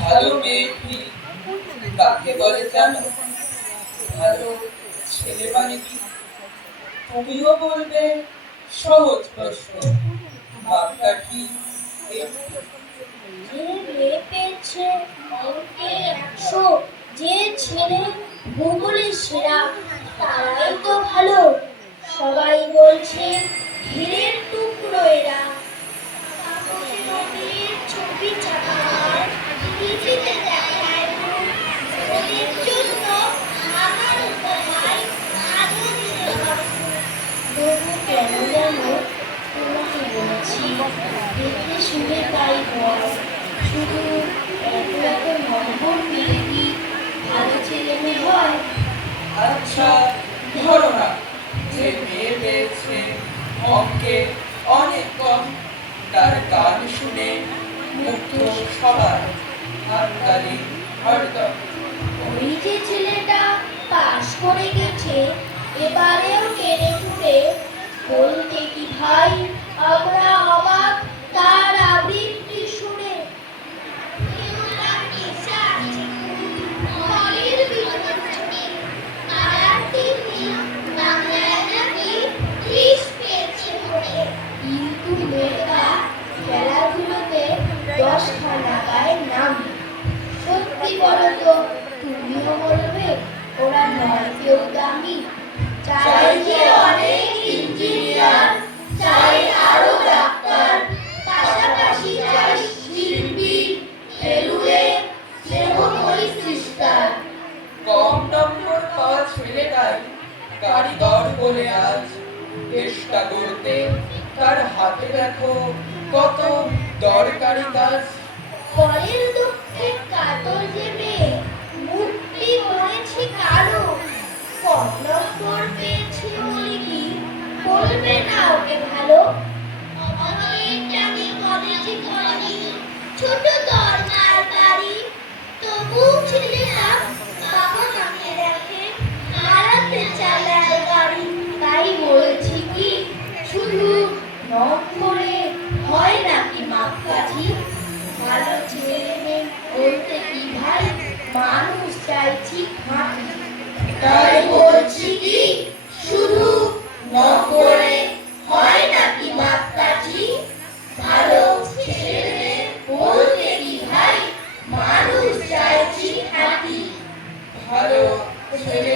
ভালো মেয়েটি কাকে বলে জানো? ভালো ছেলে মানে কি? তুমিও বলবে সহজ প্রশ্ন। মাপকাঠি যে মেয়ে পেয়েছে অঙ্কে 100, যে ছেলে ভূগোলে সেরা, তারাই তো ভালো। সবাই বলছে হীরের টুকরো এরা। কাগজে নদীর ছবি ছাপার, টিভিতে দেখায় রূপ, ওদের জন্য আমার উপহার কাগজের ভাষণ। তবু কেন যেন তোমাকে বলছি, দেখে শুনে তাই হয়। শুধু এত এত নম্বর পেলে কি ভালো ছেলে মেয়ে হয়? আচ্ছা, ধরো না যে মেয়ে পেয়েছে অঙ্কে অনেক কম, তার গান শুনে মুগ্ধ সবার, হাততালি হরদম। ওই যে ছেলেটা পাশ করে গেছে, এবারেও টেনে টুনে, বলতে কি ভাই আমরা অবাক তার আবৃত্তি শুনে। কিন্তু মেয়েটা খেলাধুলোতে 10খানা গায়ে নাম। সত্যি বলো তো, তুমিও বলবে ওরা নয় কেউ দামি? চাই যে অনেক ইঞ্জিনিয়ার, চাই আরো ডাক্তার, পাশাপাশি চাই শিল্পী, খেলুড়ে, স্নেহময়ী সিস্টার। কম নম্বর পাওয়া ছেলেটাই কারিগর বলে আজ চেষ্টা করতে, তার হাতে দেখো কত দরকারি কাজ। পরের দুঃখে কাতর যে মেয়ে, মুক্তি করেছি কারো। কম নম্বর পেয়েছে বলে কি বলবে না ওকে ভালো? অনেক টাকা কলেজে করি, ছোট দরকার বাড়ি, তবু ছেলেরা বাবা মাকে দেখে হারাতে চালায় গাড়ি। তাই বলছি কি, শুধু নম্বরে হয় নাকি মাপকাঠি? ভালো ছেলে মেয়ে বলতে কি ভাই, মানুষ চাইছি খাঁটি। তাই বলছি কি, শুধু নম্বরে হয় নাকি মাপকাঠি? ভালো ছেলে মেয়ে বলতে কি ভাই, মানুষ চাইছি খাঁটি। ভালো ছেলে